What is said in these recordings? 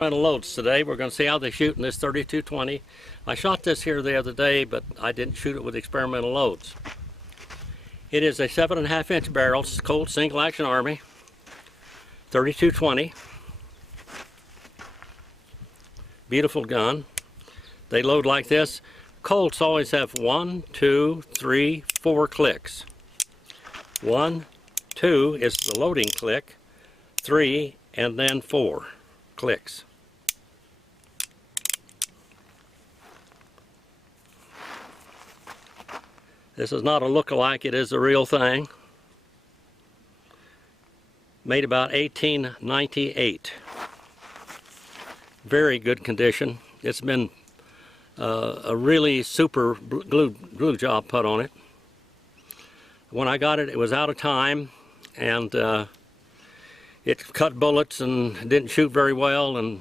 Loads today. We're going to see how they shoot in this 3220. I shot this here the other day, but I didn't shoot it with experimental loads. It is a 7.5 inch barrel Colt single action Army 3220. Beautiful gun. They load like this. Colts always have 1, 2, 3, 4 clicks. 1, 2 is the loading click, 3, and then 4 clicks. This is not a look-alike, it is a real thing. Made about 1898. Very good condition. It's been a really super glue job put on it. When I got it, it was out of time, and it cut bullets and didn't shoot very well, and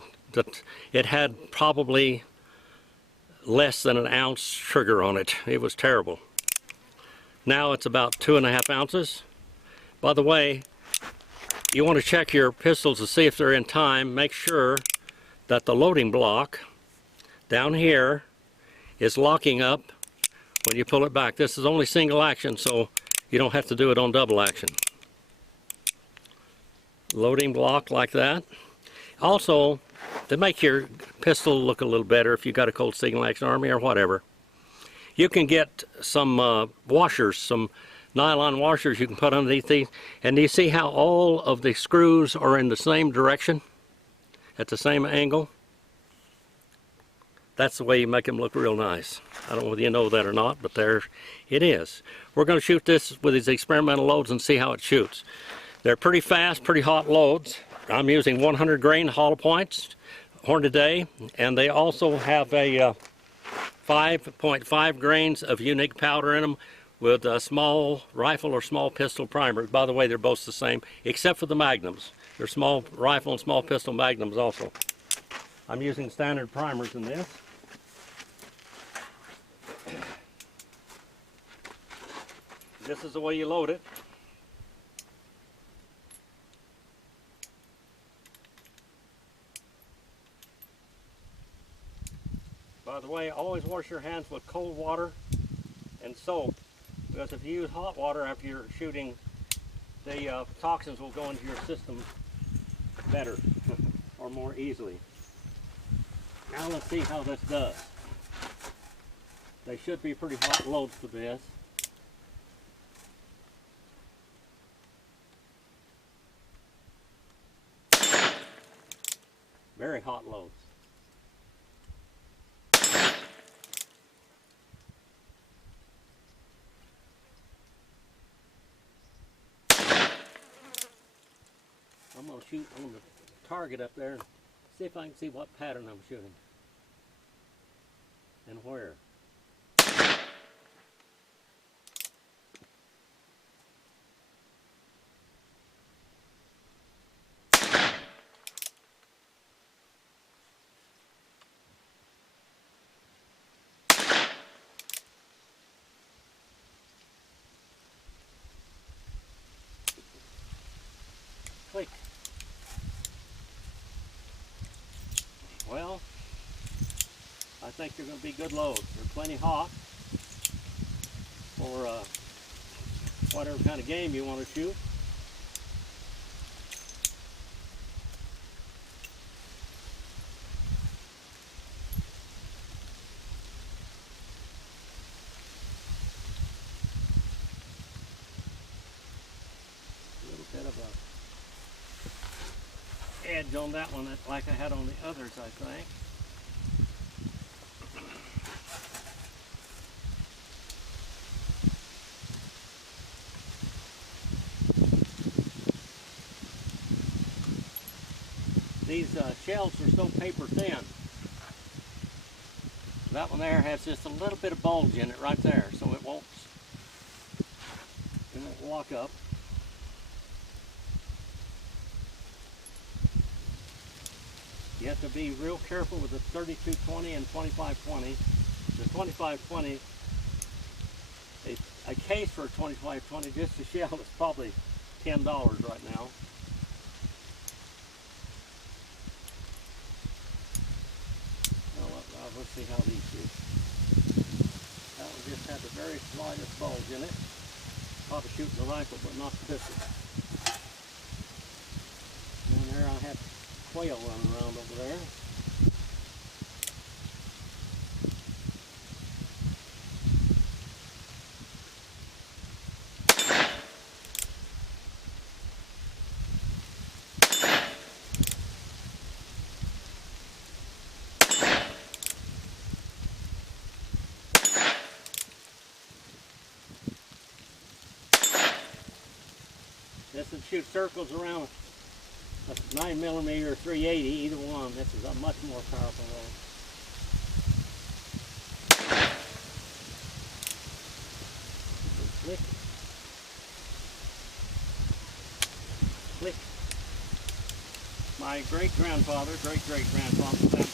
it had probably less than an ounce trigger on it. It was terrible. Now it's about 2.5 ounces. By the way, you want to check your pistols to see if they're in time. Make sure that the loading block down here is locking up when you pull it back. This is only single action, so you don't have to do it on double action. Loading block like that. Also, to make your pistol look a little better, if you got a Colt single action Army or whatever, you can get some washers, some nylon washers you can put underneath these. And do you see how all of the screws are in the same direction, at the same angle? That's the way you make them look real nice. I don't know whether you know that or not, but there it is. We're going to shoot this with these experimental loads and see how it shoots. They're pretty fast, pretty hot loads. I'm using 100 grain hollow points, horn a day, and they also have a 5.5 grains of unique powder in them with a small rifle or small pistol primers. By the way, they're both the same, except for the magnums. They're small rifle and small pistol magnums also. I'm using standard primers in this. This is the way you load it. By the way, always wash your hands with cold water and soap, because if you use hot water after you're shooting, the toxins will go into your system better or more easily. Now let's see how this does. They should be pretty hot loads for this. Very hot loads. I'm going to shoot on the target up there and see if I can see what pattern I'm shooting and where. Click. Well, I think they're going to be good loads. They're plenty hot for whatever kind of game you want to shoot. A little bit of a edge on that one, like I had on the others, I think. These shells are so paper thin. That one there has just a little bit of bulge in it right there, so it won't lock up. You have to be real careful with the 3220 and 2520. The 2520, a case for a 2520, just a shell, is probably $10 right now. Let's see how these shoot. That one just had the very slightest bulge in it. Probably shooting the rifle, but not the pistol. And there I have quail running around over there. This would shoot circles around a 9mm or 380, either one. This is a much more powerful load. Click. Click. My great-grandfather, Sam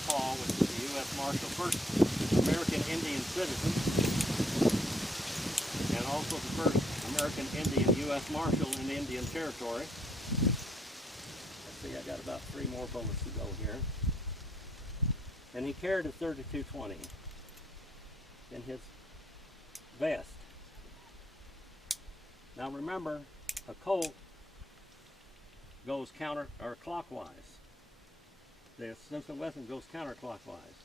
Paul, was the U.S. Marshal, first American Indian citizen, and also the first American Indian U.S. Marshal in the Indian Territory. Let's see, I got about 3 more bullets to go here. And he carried a 32-20 in his vest. Now remember, a Colt goes clockwise. The Simpson Wesson goes counterclockwise.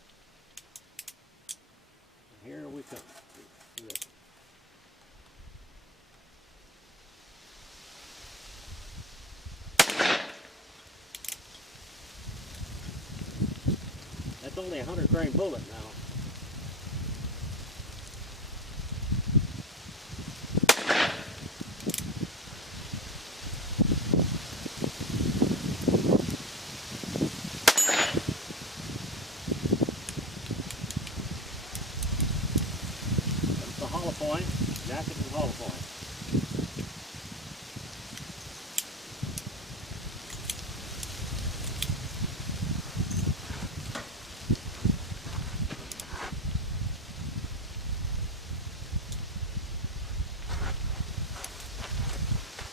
Here we come. That's only a 100-grain bullet now. That's the hollow point. Jacket and hollow point.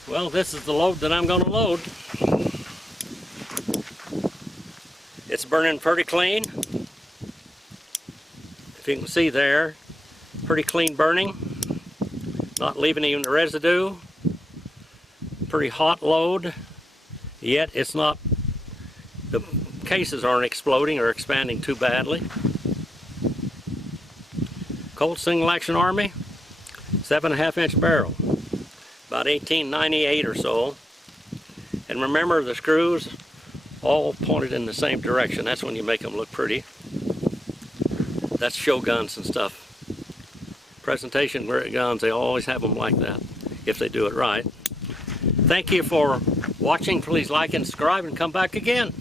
Well, this is the load that I'm going to load. It's burning pretty clean. If you can see there, pretty clean burning. Not leaving even a residue. Pretty hot load. Yet it's not, the cases aren't exploding or expanding too badly. Colt Single Action Army, 7.5-inch barrel. About 1898 or so. And remember, the screws all pointed in the same direction. That's when you make them look pretty. That's show guns and stuff. Presentation guns, they always have them like that if they do it right. Thank you for watching. Please like and subscribe and come back again.